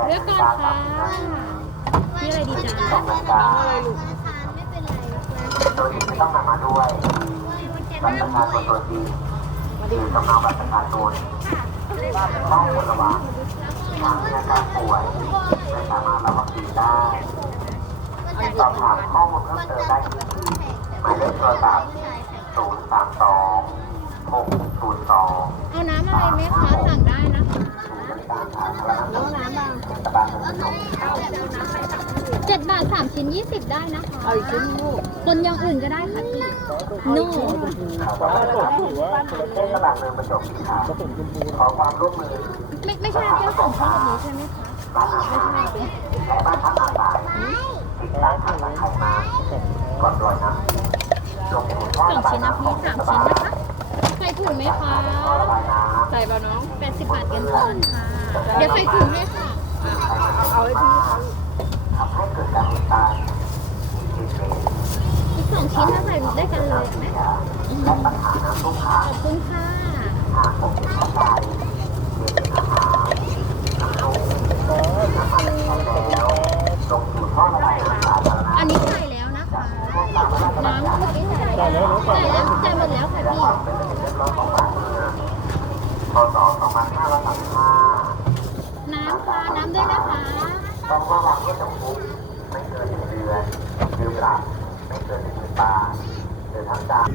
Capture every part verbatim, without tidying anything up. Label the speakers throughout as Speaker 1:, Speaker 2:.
Speaker 1: เลือกก่อนค่ะนี่อะไรดีจ๊ะอะไรลูก
Speaker 2: ไม่เป็นไร
Speaker 3: โดยที่ไม่ต้องนำมาด้วยบัตรประชาชนตัวจริงหรือสำเนาบัตรประชาชนข้อมูลระหว่างทางมีอาการป่วยไม่สามารถรับวัคซีนได้สอบถามข้อมูลเพิ่มเติมได้ที่หมายเลขโทรศัพท์ศูนย์ สาม สอง หก ศูนย์ สอง
Speaker 1: เอาน้ำอะไรไหมคะสั่งได้นะคะ
Speaker 3: แล้วน้ำบางเทศบาลเมืองพนม
Speaker 1: เจ็ดบาทสามชิ้นยี่สิบได้นะคะเอาอีกชิ้นลูกคนอย่างอื่นก็ได้ค่ะพี่นู่น
Speaker 3: เทศบาลเมืองประจวบคีรีขันธ์ขอความร่วมมือ
Speaker 1: ไม่ไม่ใช่แก้วสองข้าวแบบนี้ใช่ไหมคะ
Speaker 3: ร้านอาหารและบ้านพักอาศัยติดตั้งถังน้ำไขมาก่อนลอยน้ำลงสู่ท่อ
Speaker 1: สอง
Speaker 3: ระบาย
Speaker 1: ชิ้นนะ
Speaker 3: น้ำข
Speaker 1: พี่
Speaker 3: องเท
Speaker 1: สาม
Speaker 3: ศบา
Speaker 1: ชิ้น
Speaker 3: ล
Speaker 1: นะคะใส่ถุงไหมคะ
Speaker 3: ท่อระบายน้
Speaker 1: ใส่ป่ะน้องแปดสิบบาทกันก่อนค่ะเดี๋ยวใส่ถุงให้ค่ะ
Speaker 3: ำเอาให้พี่ทำให้เกิดการอุดตันมีกลิ่นเหม็น
Speaker 1: อีกสองชิ้นถ้าใส่ได้กันเลยไหม
Speaker 3: และปัญหาน้ำท่วมขัง
Speaker 1: ขอบคุณค่ะ
Speaker 3: หากพบเห็นท่านใดเห็นอาหารน้ำนุ่มน้ำมันที่ใช้แล้วลงสู่ท่อระบายน้ำสาธารณะ
Speaker 1: อันนี้ใส่แล้วนะคะ
Speaker 3: ตามพระราชบัญ
Speaker 1: น้ำ
Speaker 3: ญั
Speaker 1: เมื่
Speaker 3: ติ
Speaker 1: อกี้ใส่แล้วใส่แล้วใส่หมดแล้วค่ะ
Speaker 3: และ
Speaker 1: พี่
Speaker 3: ความเป็นระเบียบเรียบร้อยของบ้านเมืองพศสองพันห้าร้อยสามสิบห้า
Speaker 1: น้ำค่ะน้ำด้วยนะคะ
Speaker 3: ต้องระวังโทษจำคุกไม่เกินหนึ่งเดือนหรือปรับไม่เกินหนึ่งหมื่นบาทหรือทั้งจำ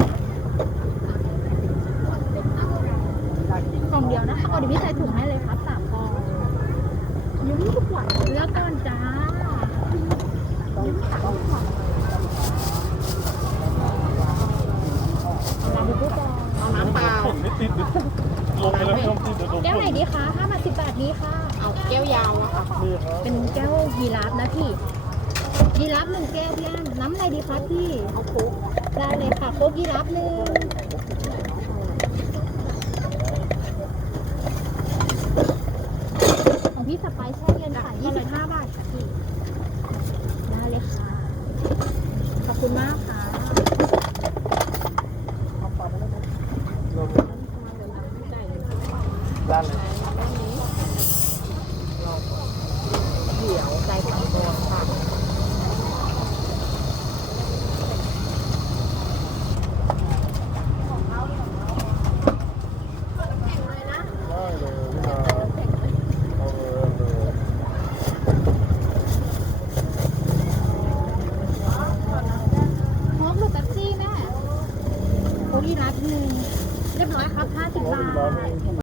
Speaker 1: กล่องเดียวนะคะเอาเดี๋ยวพี่ใส่ถุงให้เลยครับสามกล่องยุ่งทุกวันเลือกก่อนจ้ายุ่งสามกล่องน้ำไปก่อนเอาน้ำเปล่า
Speaker 4: ผมไม่ติดลงไปแล้วไม่ต้องติดเดี๋ยวผม
Speaker 1: แก้วไหนดีคะห้าบาทสิบบาทนี้ค่ะ เอาแก้วยาวอะค่ะ
Speaker 4: นี่ครับ
Speaker 1: เป็นแก้วยีราฟนะพี่ยีราฟหนึ่งแก้วพี่อ้ำน้ำอะไรดีคะพี่เอาโค้กได้เลยค่ะโค้กยีราฟหนึ่งของพี่สไปซ์แช่เย็นค่ะยี่สิบห้าบาทค่ะพี่ได้เลยค่ะขอบคุณมากค่ะ
Speaker 4: ด้านเลย
Speaker 1: เดี๋ยวใจของตัวค่ะ
Speaker 4: ได้เลยพี่นาเอาเลยเลย
Speaker 1: โค้กหรือเป๊ปซี่แม่โค้กยีราฟหนึ่งเรียบร้อยครับห้าสิบบาท